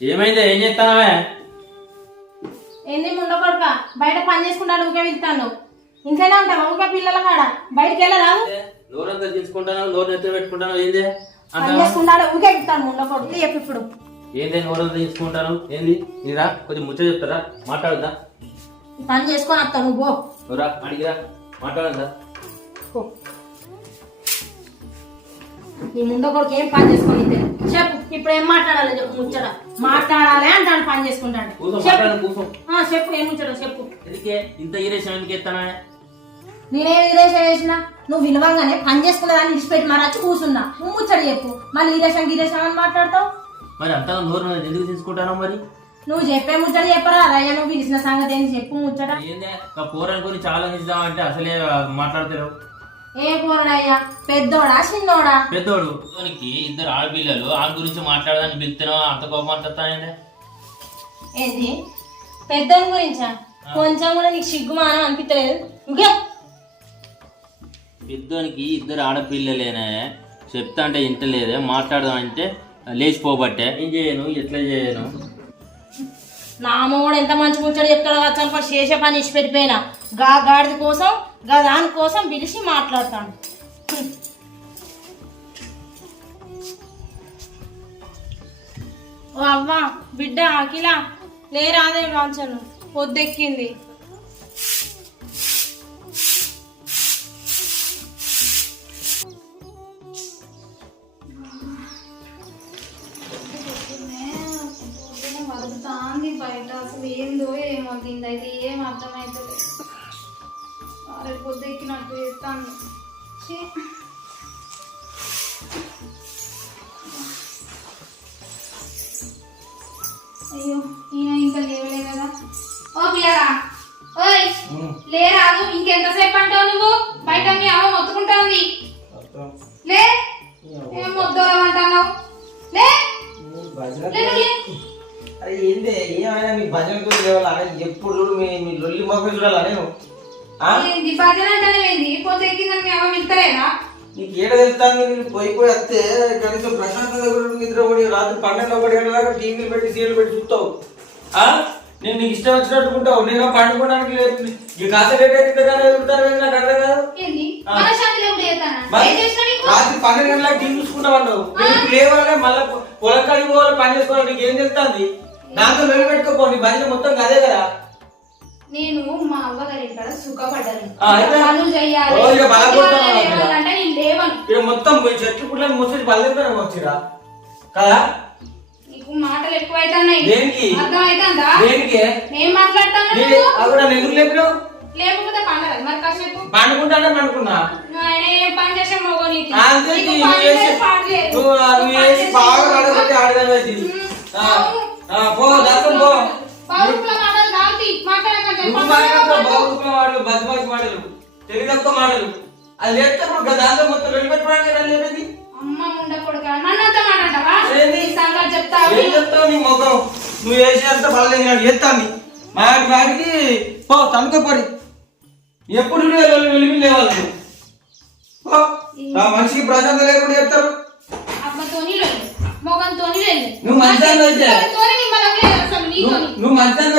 ఏమైంది? ఏం చేస్తానవే? ఏంది ముండ కొడుక బయట పని చేసుకుంటాను ఊకే వెళ్తాను. ఇంట్లోనే ఉంటావా ఊకే పిల్లల కాడ? బయటకి వెళ్ళరాదు? నోరంతా తీసుకుంటాను, నోరు నెత్తి పెట్టుకుంటాను. ఏంది పని చేసుకుంటాడు ఊకే వెళ్తాను ముండ కొడుకు. చెప్పు ఇప్పుడు ఏంది నోరంతా తీసుకుంటాను? ఏంది నీరా? కొంచెం ముచ్చట చెప్తారా? మాట్లాడదా? పని చేసుకొని వస్తాను నువ్వు. నువ్వురా, అడిగిరా, మాట్లాడదా? నీ ముండ కొడుకు ఏం పని చేసుకొని చెప్పు. ఇప్పుడు ఏం మాట్లాడాలి చెప్పు. ముచ్చట మాట్లాడాలి అంటాను. పని చేసుకుంటాడు. చెప్పు ఏం ముచ్చట చెప్పు. ఇంత ఈరేషన్ ఎందుకు ఎత్తానా? నేనేం ఈరేషన్ చేసినా? నువ్వు విలువంగానే పని చేసుకున్నదాన్ని విడిచిపెట్టి మరి వచ్చి కూర్చున్నా. నువ్వు ముచ్చట చెప్పు. మళ్ళీ ఈరేషన్ అని మాట్లాడతావు. మరి అంతా నోరు ఎందుకు తీసుకుంటాను? మరి నువ్వు చెప్పే ముచ్చట చెప్పరా? అయ్యా నువ్వు పిలిచిన సంగతి ఏంటి చెప్పు ముచ్చట. ఏందే పోరాని గురించి ఆలోచిద్దామంటే అసలే మాట్లాడతారు. ఏ పోరాడయ్యా? పెద్దోడా చిన్నోడా? పెద్దోడు. ఇద్దరు ఆడపిల్లలు ఆడ గురించి మాట్లాడదాన్ని పిలుస్తాను. అంత కోపం అంటానే ఏంటి? పెద్దోని గురించా? కొంచెం కూడా నీకు సిగ్గుమానం అనిపించలేదు? పెద్దోనికి ఇద్దరు ఆడపిల్లలేనే చెప్తా అంటే ఇంటలేదే. మాట్లాడదామంటే లేచిపోబట్టే. ఏం చేయను, ఎట్లా చేయను? నా అమ్మ కూడా ఎంత మంచి ముచ్చట చెప్తాడో వచ్చాను. చేసే పని ఇచ్చి పెట్టిపోయినా గాడిది కోసం దానికోసం పిలిచి మాట్లాడతాను. ఓ అవ్వ బిడ్డ అఖిల లేరాదే వాంచను పొద్దెక్కింది. వరుగుతాంది బయట. అసలు ఏందో ఏమో దీనిదైతే ఏం అర్థమవుతుంది. రేపు పొద్దెక్కినట్టు చేస్తాను. అయ్యో ఈయన ఇంకా లేవలే కదా. ఓ పిల్లగా ఓయ్ లేరాదు. ఇంకెంతసేపు అంటావు నువ్వు? బయట మీ అమ్మ మొత్తుకుంటాంది. లే ఏం మొద్దోరమంటావు? లే అది ఏంటి? ఏమైనా మీ భజన గురించి లేవాలా? ఎప్పుడు మీ లొల్లి మొక్క చూడాలా? నేను భజన అంటానేది పోతే ఎక్కిందని మీ అమ్మ వెళ్తలేదా? నీకు ఏడ వెళ్తాను? నేను పోయి వస్తే కనీసం ప్రశాంతత కూడా నిద్ర పడి రాత్రి 12-1 గంటల దాకా టీవీలు పెట్టి సీరియల్ పెట్టి చూస్తావు. నేను నీకు ఇష్టం వచ్చినట్టుకుంటావు. నేను పండుకోవడానికి లేదు. ఈ కాస్త రేట్ అయితే నాకు అర్థం కాదు. రాత్రి 12 గంటలకు టీవీ చూసుకుంటావు. లేవాలి మళ్ళీ పొలకాడికి పోవాలి, పని చేసుకోవాలి. నీకు ఏం చెప్తాంది? నాతో నిలబెట్టుకోపో. నీ భజన మొత్తం అదే కదా. నేను మా అవ్వగారి ఇక్కడ సుఖపడ్డాను. మొత్తం చెట్లు పుట్లని మూసేసి బలెంపైన వచ్చిరా కదా. నీకు మాటలు ఎక్కువైతున్నాయి. దేనికి? అర్థమైతుందా? దేనికి నేను మాట్లాడతాను. ఎందుకు లేపినావు? లేకపోతే పండగ మరి కాసేపు పండుకుంటానే పండుకున్నా. ఏం పని చేసే మగోనికి బాగా అడగొట్టి ఆడదాన్ని పో దర్శనం పో. బద్మాషి మాటలు, తెలియదక్క మాటలు. అది లేకపోతే దాంతో మొత్తం వెళ్ళిపెట్టుకోవడానికి ఏం చెప్తావు? నీ మొఖం నువ్వు వేసేంత బలం చేస్తాను. వాటికి పో తనుకోపడి. ఎప్పుడు వెళ్ళి లేవాలి. మనిషికి ప్రశాంత లేకుండా చెప్తారు. నువ్వు మంచిదాన్ని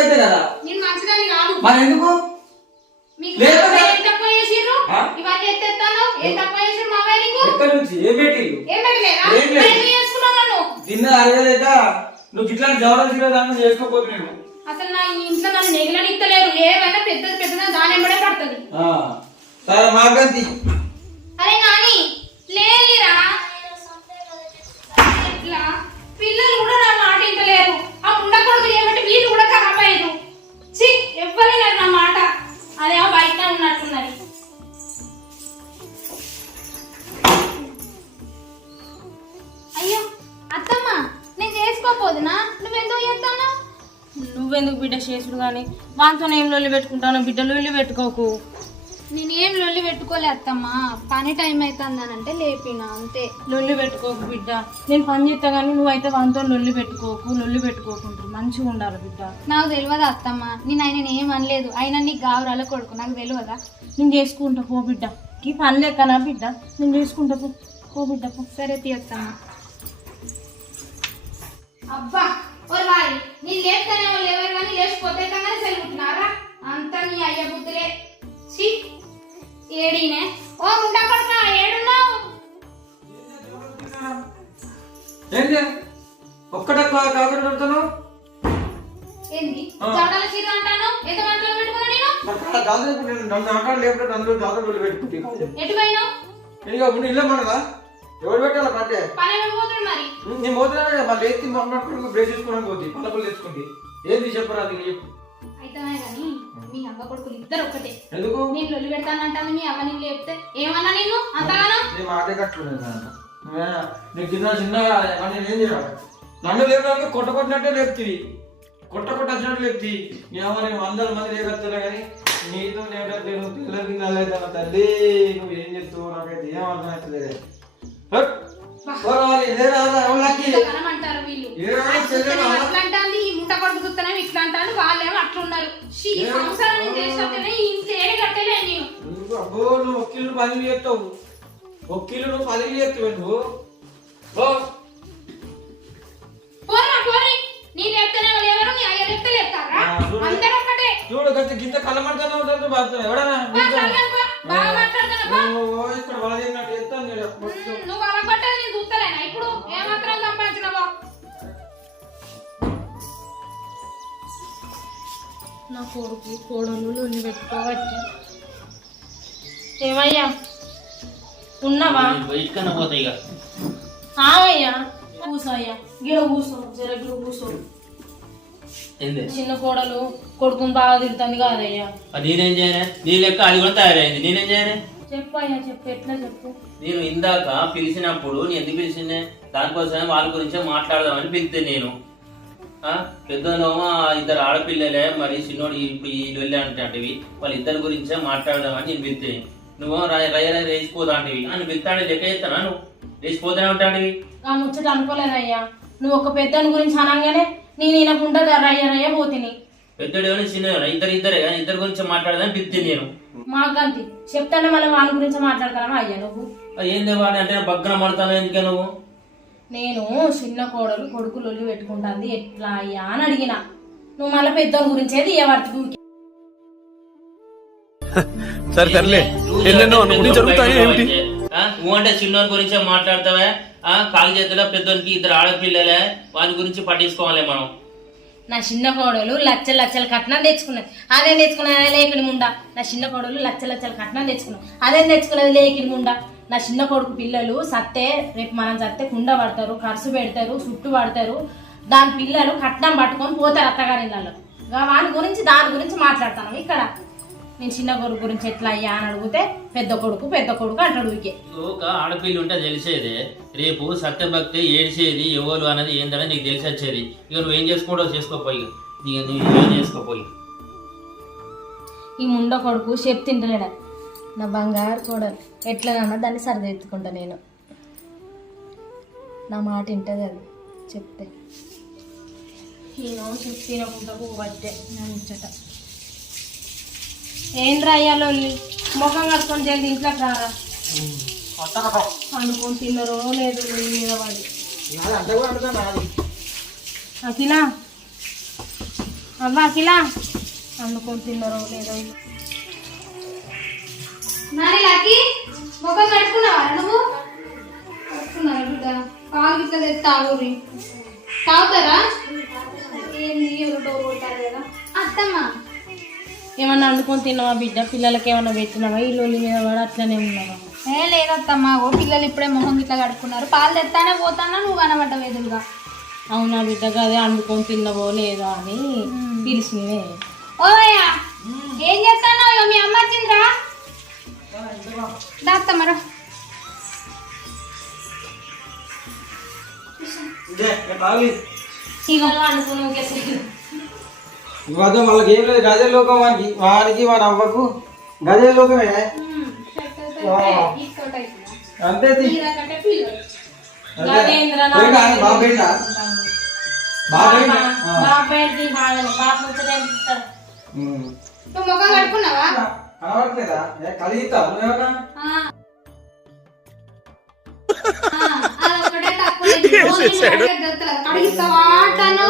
అయితే కదా. మరి ఎందుకు ఎక్కడి నుంచి ఏం పెట్టి తిన్న అడగలేక నువ్వు ఇట్లాంటి జవరాలు చేసుకోపోతున్నావు. అసలు నా ఇంట్లో నన్ను నెగలనిస్తలేరు. ఏమైనా పెద్దది దాని ఎంబడే పడుతుంది. సరే మాకంతి. అరే నాని లేరా? ఇట్లా పిల్లలు కూడా నా మాట ఇంటలేరు. ఆ ఉండకూడదు ఏమంటే వీళ్ళు కూడా ఖరాబ్ అయ్యారు. ఎవ్వలేరు నా మాట. అదేమో బయట ఉన్నట్టున్నది. అయ్యో అత్తమ్మ నేను చేసుకోపోదునా? నువ్వెందుకు చెప్తాను? నువ్వెందుకు బిడ్డ చేసుడు కానీ వాంతో ఏం లొల్లి పెట్టుకుంటాను? బిడ్డ లొల్లి పెట్టుకోకు. నేనేం లొల్లి పెట్టుకోలే అత్తమ్మ. పని టైం అవుతుందనంటే లేపినా అంతే. లొల్లి పెట్టుకోకు బిడ్డ. నేను పని చేస్తా కానీ నువ్వైతే వాంతో లొల్లి పెట్టుకోకుంటారు. మంచిగా ఉండాలి బిడ్డ. నాకు తెలియదా అత్తమ్మ? నేను ఆయన ఏం అనలేదు. అయినా నీకు గావరాల కొడుకు నాకు తెలియదా? నేను చేసుకుంటా పో బిడ్డ. ఈ పని లెక్కనా బిడ్డ? నేను చేసుకుంటా పో బిడ్డ పో. సరే తీయత్తమ్మ. అబ్బా ఓరు వారి నీ లేపుతానే వాళ్ళు ఎవరు కానీ లేచిపోతే కానీ సెలవుతున్నారా అంతా నీ అయ్య బుద్ధులే ఛీ ఏడీనే ఓ ఉంటా కొడుకా ఏడున్నావు ఏంటి ఒక్కడ కాకుండా ఉంటాను ఏంది చవడాల చీర అంటాను ఎంత మాటలు పెట్టుకున్నా నేను నన్ను ఆట లేకపోతే అందులో జాతర పెట్టుకుంటే ఎటు పోయినావు ఇక ఇప్పుడు ఇల్లు మనదా ఎవరు పెట్టాలి అంటే పని పోతాడు మరి నేను పోతున్నా మళ్ళీ ఎత్తి మమ్మల్ని బ్రేక్ చేసుకోవడానికి పోతుంది పల్లపులు తెచ్చుకుంటే ఏంది చెప్పరా అది చెప్పు అయితే కానీ మీ అవ్వ కొడుకులు ఇద్దరు ఒక్కటే ఎందుకు నేను లొల్లి పెడతానంటాను మీ అవ్వ నీళ్ళు లేపితే ఏమన్నా నేను అంతగానో నేను మాటే కట్టుకున్నాను నీకు చిన్నగా నేను ఏం చేయాలి నన్ను లేపడానికి కొట్టకొట్టినట్టే లేపుతుంది కొట్ట వచ్చినట్టు లేపుతుంది నేను 100 మంది లేకొస్తున్నా కానీ నీతో నేను పిల్లలకి నల్లైతే తల్లి నువ్వు ఏం చెప్తావు నాకైతే ఏం అర్థం అవుతుంది అంటారు వీళ్ళు అట్లా అంటాను ఈ ముంట కొడుకు చూస్తానే ఇట్లా అంటాను వాళ్ళేమో అట్లున్నారు ఈ సంవత్సరాన్ని చేస్తే ఈ ఇంట్లో ఏడే కట్టలే నేను అబ్బో నువ్వు ఒక్కిళ్ళు 10 చేస్తావు ఒక్కిళ్ళు నువ్వు 10 చేస్తావు నువ్వు పోరా పోరి నీ లేపుతానే వాళ్ళు ఎవరు నీ అయ్య లేపుతే లేపుతారా అందరూ ఒకటే చూడు గంట గింత కళ్ళమంటాను ఎవడన్నా బాగా మాట్లాడుతున్నా ఇక్కడ వాళ్ళ చెప్తాను నువ్వు అలా పట్టేది నేను చూస్తలేనా ఇప్పుడు ఏమాత్రం సంపాదించినావో నా కొడుకు కోడలు పెట్టుకోవచ్చు ఏమయ్యా ఉన్నావా ఇక్కడ పోతాయి ఇక ఆవయ్యా కూసో అయ్యా గిడ కూసో జర గిడ కూసో ఏంది చిన్న కోడలు కొడుకుని బాగా తిడుతుంది కాదయ్యా నేనేం చేయనే నీ లెక్క అది కూడా తయారైంది నేనేం చేయనే చెప్పు అయ్యా చెప్పు ఎట్లా చెప్పు నేను ఇందాక పిలిచినప్పుడు నేను ఎందుకు పిలిచిందే దానికోసమే వాళ్ళ గురించే మాట్లాడదామని పిలితే నేను పెద్దోనేమో ఇద్దరు ఆడపిల్లలే మరి చిన్నోడు ఇప్పుడు ఈ వెళ్ళి అంటేవి వాళ్ళిద్దరి గురించే మాట్లాడదామని నేను పిలితే నువ్వు రేసిపోతా అంటివి అని పిలుతాడే లెక్క చేస్తానా నువ్వు రేసిపోతానే ఉంటాడివి ఆ ముచ్చట అనుకోలేనయ్యా నువ్వు ఒక పెద్దని గురించి అనగానే నేను ఈయనకుంటా రయ్య పోతిని పెద్దోడు ఏమైనా చిన్న ఇద్దరి గురించి మాట్లాడదామని పిలితే నేను మాకంతి చెప్తానే మళ్ళీ వాళ్ళ గురించి మాట్లాడతావా అయ్యా నువ్వు ఏంది వాడి అంటే బగ్గన పడతాను ఎందుకే నువ్వు నేను చిన్న కోడలు కొడుకు లొల్లి పెట్టుకుంటుంది ఎట్లా అయ్యా అని అడిగిన నువ్వు మళ్ళీ పెద్ద గురించి ఏది ఎవరికి నువ్వు అంటే చిన్న గురించే మాట్లాడతావే కాలు చేతిలో పెద్దోనికి ఇద్దరు ఆడపిల్లలే వాని గురించి పట్టించుకోవాలి మనం నా చిన్న కోడలు లక్షల కట్నం తెచ్చుకున్నది అదేం తెచ్చుకున్నది లేకిడి ముండా నా చిన్న కోడలు లక్షల కట్నం తెచ్చుకున్నది అదేం తెచ్చుకున్నది లేకిడి ముండా నా చిన్న కొడుకు పిల్లలు సత్తే రేపు మనం సత్తే కుండ పడతారు ఖర్చు పెడతారు చుట్టు పడతారు దాని పిల్లలు కట్నం పట్టుకొని పోతారు అత్తగారిళ్ళలో వాని గురించి దాని గురించి మాట్లాడతాను ఇక్కడ నేను చిన్న కొడుకు గురించి ఎట్లా అయ్యా అని అడిగితే పెద్ద కొడుకు అంటాడు ఊరికే ఒక ఆడపిల్లి ఉంటే తెలిసేదే రేపు సత్యభక్తి ఏడిసేది ఎవరు అనేది ఏంటనే నీకు తెలిసి వచ్చేది ఇక నువ్వేం చేసుకుంటావు చేసుకోపోయి ఇక నువ్వేం చేసుకోపోయి ఈ ముండ కొడుకు చెప్పు తింటలేడా నా బంగారు కోడలు ఎట్లనన్నా దాన్ని సరిదిద్దుకుంటా నేను నా మాట వింటది అది చెప్తే నేను చెప్పి తినకుండా పోవట్టే నా ముచ్చట ఏంద్రా అయ్యాలో ముఖం కట్టుకొని జల్ది ఇంట్లోకి రారా అనుకొని తిన్నరో లేదు మీద వాడి అఖిల అవ్వ అఖిల అనుకొని తిన్నరో లేదో నాని లాకి ముఖం కడుక్కున్నావా నువ్వు కడుక్కున్నావు బిడ్డ పాలు గిట్ల తెచ్చి తాగురి తాగుతారా ఏంది ఎవరు డోర్ కొట్టారు కదా అత్తమ్మ ఏమన్నా వండుకొని తిన్నావా బిడ్డ పిల్లలకి ఏమన్నా పెట్టినావా ఈ లోలి మీద వాడు అట్లనే ఉన్నావా లేదత్తమ్మ ఓ పిల్లలు ఇప్పుడే మొహం గిట్లా కడుక్కున్నారు పాలు తెస్తానే పోతానా నువ్వు కనబడ్డావు ఎదురుగా అవునా బిడ్డ అదే వండుకొని తిన్నావో లేదో అని పిలిచినవే ఓయ్యా ఏం చేస్తాను మీ అమ్మ వచ్చిందిరా దాత్తమ్మరా వాళ్ళకి ఏం లేదు గజ లోకం వానికి వాడి అవ్వకు గజ లోకమే అంతే నువ్వు ముఖం కడుక్కున్నావా కనబడలేదా కలిగిస్తావు అదొకటే తక్కువ కడిగిస్తావా అంటాను.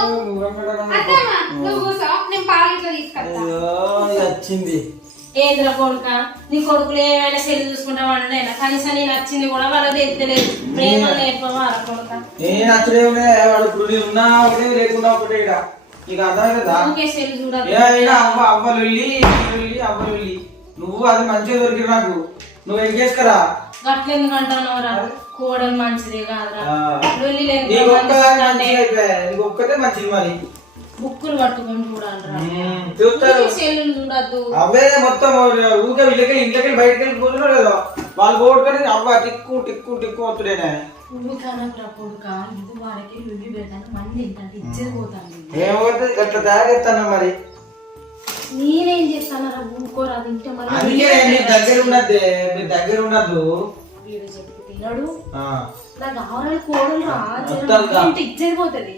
అత్తమ్మ నువ్వు కూర్చో, నేను పాలు ఇట్లా తీసుకొస్తా. వచ్చింది ఏంద్ర కొడుక నీ కొడుకులు ఏమైనా సెల్ చూసుకుంటామన్నా కనీసం నేను వచ్చింది కూడా వాళ్ళకి తెలియలేదు. ప్రేమ నేర్పవా కొడుక? నేను నచ్చలేవునే వాడు ఇప్పుడు నేను ఉన్నా ఒకటే లేకుండా ఒకటే ఇక నీకు అర్థం కదా. ఊరికే సెల్ చూడాలి. అవ్వలు నువ్వు అది మంచిగా దొరికి నాకు నువ్వు ఏం చేసుకురా గట్లెందుకు అంటున్నావురా? కోడలు మంచిదే కాదురా. నీకు ఒక్కదాని మంచిగా అయిపోయా, నీకు ఒక్కటే మంచిది మరి. బుక్కులు పట్టుకొని చూడాలరా. చూస్తారు సెల్లు చూడద్దు. అవే మొత్తం ఊకే ఇంట్లోకి బయటకి వెళ్ళి కూర్చున్నాడు కదా వాళ్ళు కోడుకొని అవ్వ టిక్కు టిక్కు టిక్కు వస్తుండేనే. ఊరికనరా కొడుక ఇది వారికి రుచి పెడతాను మంది ఏంటంటే ఇచ్చేది పోతాను. ఏమవుతుంది అట్లా తయారెత్తాను మరి. నేనేం చేస్తానరా? ఊరుకోరా తింటే మరి. అందుకే మీ దగ్గర ఉన్నది మీ దగ్గర ఉండద్దు. వీడు చెప్పి తినడు. ఆ నాకు కావాలి కోడలు రా. ఇచ్చేది పోతుంది.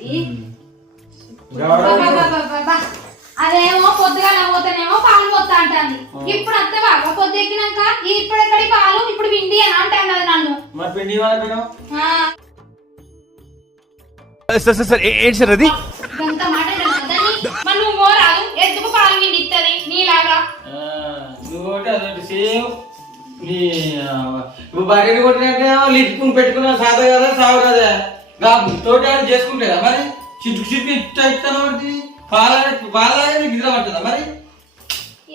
అదేమో పొద్దుగా పోతేనేమో పాలు పోతా అంటాను. ఇప్పుడు అంతే బాగా పొద్దు ఎక్కినాక ఇప్పుడు ఎక్కడి పాలు ఇప్పుడు విండి అని అంటాను అది నన్ను. మరి పిండి వాళ్ళ ఏంటి సార్ అది? గంత మాట మరి నువ్వు పోరాదు ఎందుకు పాలు విండి ఇస్తుంది నీలాగా. నువ్వు అదొకటి సేమ్ నువ్వు బయట కొట్టినాక లిట్టుకుని పెట్టుకున్నా సాధ కదా సాగు కదా తోటి ఆడ చేసుకుంటే కదా మరి చిట్టు చిట్టు ఇస్తాను పాలాగే నీకు నిద్ర పడుతుందా మరి.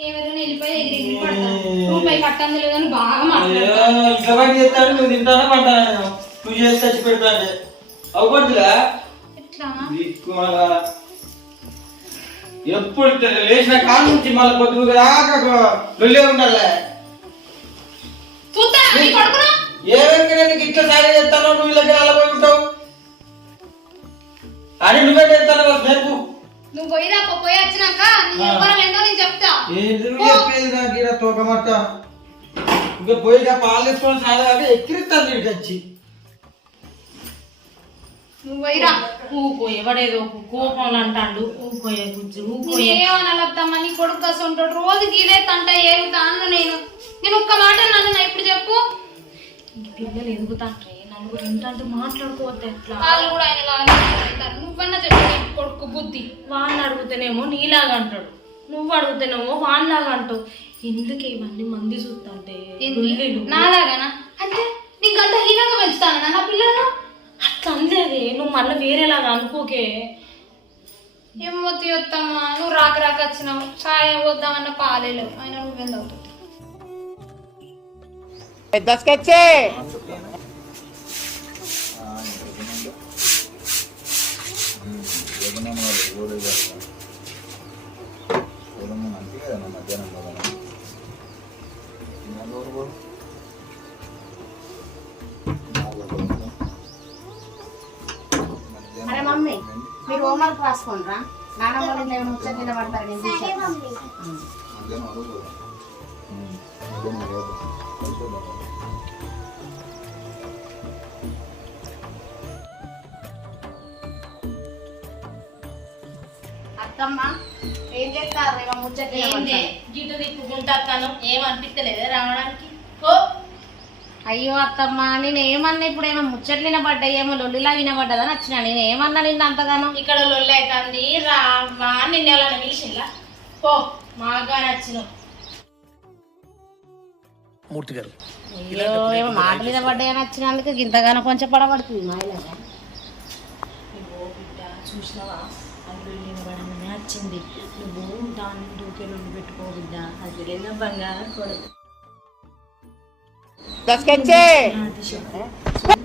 ఎవరైనా వెళ్ళిపోయి ఎగిరి పడతాను. రూపాయి కట్టంది లేదని బాగా మాట్లాడతాను. ఇంట్లో బయట చేస్తాను నువ్వు తింటానా పంటాను నువ్వు చేసి తెచ్చి పెడతాను అవ్వబడుతుందా ఎప్పుడు లేచిన కాళ్ళ నుంచి మళ్ళీ పొద్దుగా దాకా వెళ్ళే ఉండాలి. ఏమైనా నీకు ఇట్లా సాయం చేస్తాను నువ్వు ఇలా అలపోయి ఉంటావు అని నువ్వే చేస్తాను నేర్పు. నువ్వు పోయిరా పోయి వచ్చినాక ఏంటో నేను చెప్తా. చెప్పేది నాకు ఇలా తోకమట్ట ఇంకా పోయి పాలు తీసుకొని సాధాగా ఎక్కిరిస్తాను నీకు వచ్చి. నువ్వు పోయిరా. ఎవడేదో కోపం అంటాడు. ఊకోయే గుజ్జు ఊకోయే ఏమనలత్తమ్మా నీ కొడుకు దశ ఉంటాడు రోజు గీదే తంట ఏగుతా అన్న నేను ఒక్క మాట నన్ను ఇప్పుడు చెప్పు. పిల్లలు ఎదుగుతాంటే నలుగురు ఏంటంటే మాట్లాడుకోవద్దు. ఎట్లా వాళ్ళు కూడా ఆయన నువ్వన్నా చెప్పు కొడుకు బుద్ధి. వాళ్ళని అడుగుతానేమో నీలాగా అంటాడు, నువ్వు అడుగుతానేమో వాళ్ళలాగా అంటావు. ఎందుకు ఇవన్నీ మంది చూస్తుంటే నాలాగానా అంటే నీకు అంత హీనంగా పెంచుతానా నా పిల్లలను? అట్లా అందేది నువ్వు మళ్ళీ వేరేలాగా అనుకోకే. ఏమో తీయొత్తమ్మా నువ్వు రాక వచ్చినావు సాయం వద్దామన్న పాలేలేవు ఆయన నువ్వేం అవుతుంది. అరే మమ్మీ మీరు హోంవర్క్ రాసుకోండి రా. నానమ్మ ఏమైనా ముచ్చట నిలబడతారు. అత్తమ్మ ఏం చేస్తారు? ఏమో ముచ్చట గిట్టు తిప్పుకుంటాను ఏమనిపించలేదు రావడానికి. అయ్యో అత్తమ్మ నేను ఏమన్నా ఇప్పుడు ఏమో ముచ్చట్లు వినబడ్డాయి ఏమో లొల్లిలా వినబడ్డదని వచ్చినా. నేను ఏమన్నా నిన్న అంతగానో ఇక్కడ లొల్లి అవుతుంది రావా నిన్న ఎవరైనా పిలిచిలా పో మాగా నచ్చిన. మూర్తి గారు అయ్యో ఏమో మాట మీద పడ్డాయని వచ్చినందుకు ఇంతగానో కొంచెం పడబడుతుంది మాయలాగా. బిడ్డ చూసినావా అది నిలబడమని వచ్చింది. నువ్వు దాన్ని దూకే నుండి పెట్టుకో బిడ్డ. అది లేదా బంగారం కొడుకు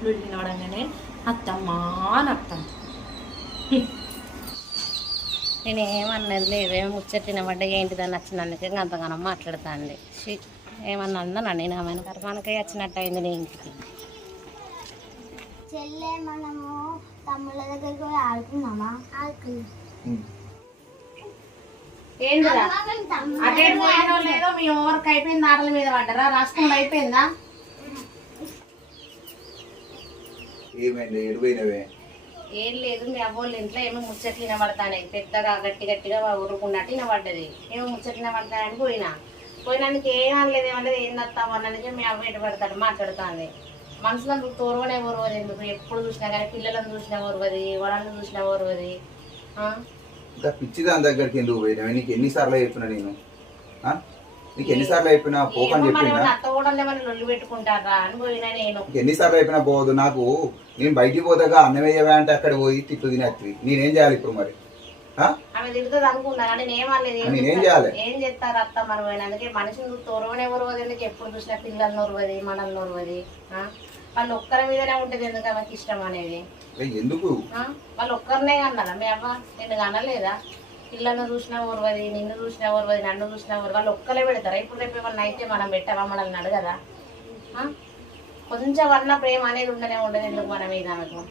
నిలబడంగానే అత్తమ్మా నత్తం. నేను ఏమన్నది లేవేమో ముచ్చట వినబడ్డాయి ఏంటిదని వచ్చినందుకు అంతగానో మాట్లాడుతాండి. ఏమన్నా అన్నా నేను ఆమె కర్మానికై వచ్చినట్టు అయింది నేను ఇంటికి. చెల్లె మనము తమ్ముళ్ళ దగ్గరికి పోయి ఆడుకున్నామా? ఏంటిరా అటే పోయినో లేదో మీ ఓవర్క్ అయిపోయింది. ఆటల మీద పడ్డరా? రాసుకుండా అయిపోయిందా? ఏం లేదు మీ అవ్వోళ్ళ ఇంట్లో ఏమో ముచ్చట్లు వినబడతాయి పెద్దగా గట్టి గట్టిగా ఊరుకున్నట్టు వినబడ్డది. ఏమో ముచ్చట్లు వినబడతానని పోయినందుకు ఏం అనలేదు. ఏమన్నది ఏం తత్తామన్నది మీ అవ్వ ఎటు పడతాడు మాట్లాడుతుంది. మనుషులను తోరవనే ఓర్వది ఎందుకు, ఎప్పుడు చూసినా కానీ పిల్లలను చూసినా ఓర్వది, వాళ్ళని చూసినా ఓర్వది. ఇంకా పిచ్చి దాని దగ్గరికి ఎందుకు పోయినా? నీకు ఎన్నిసార్లు చెప్పినా నేను? నీకు ఎన్నిసార్లు చెప్పినా పోకని చెప్పినా? అత్త కూడా లొల్లి పెట్టుకుంటారా అని పోయినా నేను. ఎన్నిసార్లు చెప్పినా పోదు. నాకు నేను బయటికి పోతాగా అన్నం వేయవా అంటే అక్కడ పోయి తిట్లు తినచ్చు. నేనేం చేయాలి ఇప్పుడు మరి? ఆమె తిడుతుంది అనుకున్నా కానీ నేనేం చేయాలి? ఏం చేస్తారు అత్త మనం అందుకే మనిషిని తోరవనే ఓర్వది ఎందుకు, ఎప్పుడు చూసినా పిల్లల్ని ఓర్వది, మనల్ని ఓర్వది. వాళ్ళు ఒక్కరి మీదనే ఉంటది ఎందుకు ఆమెకి ఇష్టం అనేది? ఎందుకు వాళ్ళు ఒక్కరినే అన్నారా? మీ అవ్వ నిన్ను అనలేదా? పిల్లలను చూసినా ఓర్వది, నిన్ను చూసినా ఓర్వది, నన్ను చూసినా ఓర్వది. వాళ్ళు ఒక్కరే పెడతారా? ఇప్పుడు రేపు ఏమన్నా అయితే మనం పెట్టావా? మనల్ని అడగదా? కొంచెం అన్న ప్రేమ అనేది ఉండనే ఉండదు ఎందుకు మన మీద? ఆమెకు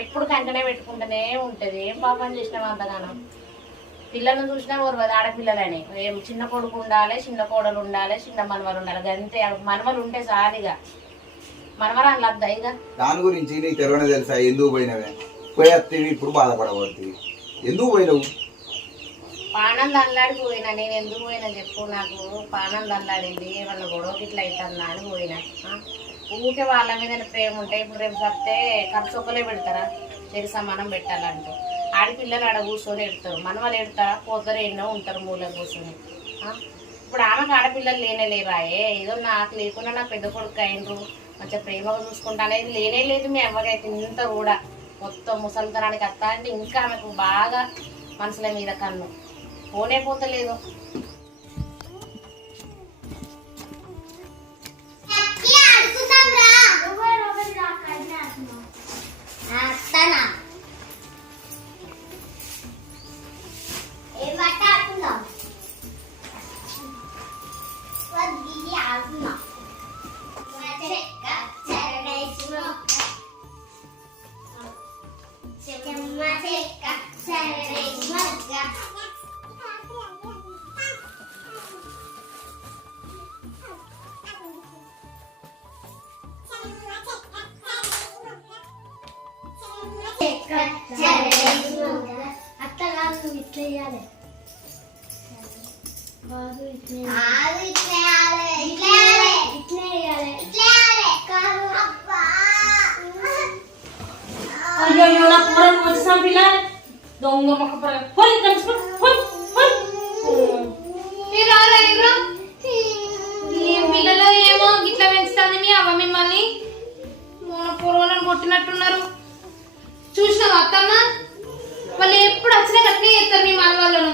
ఎప్పుడు కంటనే పెట్టుకుంటూనే ఉంటది. ఏం పాపం చేసినాం అంతగానం? పిల్లలను చూసినా ఓర్వది, ఆడపిల్లలని. ఏం చిన్న కొడుకు ఉండాలి, చిన్న కోడలు ఉండాలి, చిన్న మనవలు ఉండాలి, అంతే. మనవలు ఉంటే సారిగా మనవరాలు లద్దా ఇక. దాని గురించి నీకు తెలవనే తెలుసా? ఎందుకు పోయినవే? పోయేవి ఇప్పుడు బాధపడబడుతుంది. ఎందుకు పోయినవు? పానం దల్లాడి పోయినా. నేను ఎందుకు పోయినా చెప్పు? నాకు పానం దల్లాడింది, వాళ్ళ గొడవకి ఇట్లా అవుతుందా అని పోయినా. ఊరికే వాళ్ళ మీద ప్రేమ ఉంటే ఇప్పుడు రేపు చెప్తే ఖర్చు ఒక్కలే పెడతారా? చెరి సమానం పెట్టాలంటూ ఆడపిల్లలు ఆడ కూర్చొని ఎడతారు, మనవాళ్ళు ఎడతారా? పోతారు, ఎన్నో ఉంటారు మూల కూర్చొని. ఇప్పుడు ఆమెకు ఆడపిల్లలు లేనే లేరాయే. ఏదో నాకు లేకుండా నాకు పెద్ద కొడుకు అయినరు, మంచిగా ప్రేమగా చూసుకుంటా అనేది లేనే లేదు. మీ అమ్మకైతే ఇంత కూడా మొత్తం ముసలితనానికి అత్త అంటే ఇంకా ఆమెకు బాగా మనసుల మీద కన్ను పోనే పోతలేదు. అయ్యో నా కూరలు వచ్చేసాం పిల్ల దొంగ మొక్క పోయి కలిసి పిల్లలు ఏమో గిట్లా పెంచుతుంది మీ అవ్వ మిమ్మల్ని. పూర్వలను కొట్టినట్టున్నారు చూసినావు అత్తమ్మ? వాళ్ళు ఎప్పుడు వచ్చినా గట్టినే చేస్తారు మీ మన వాళ్ళను.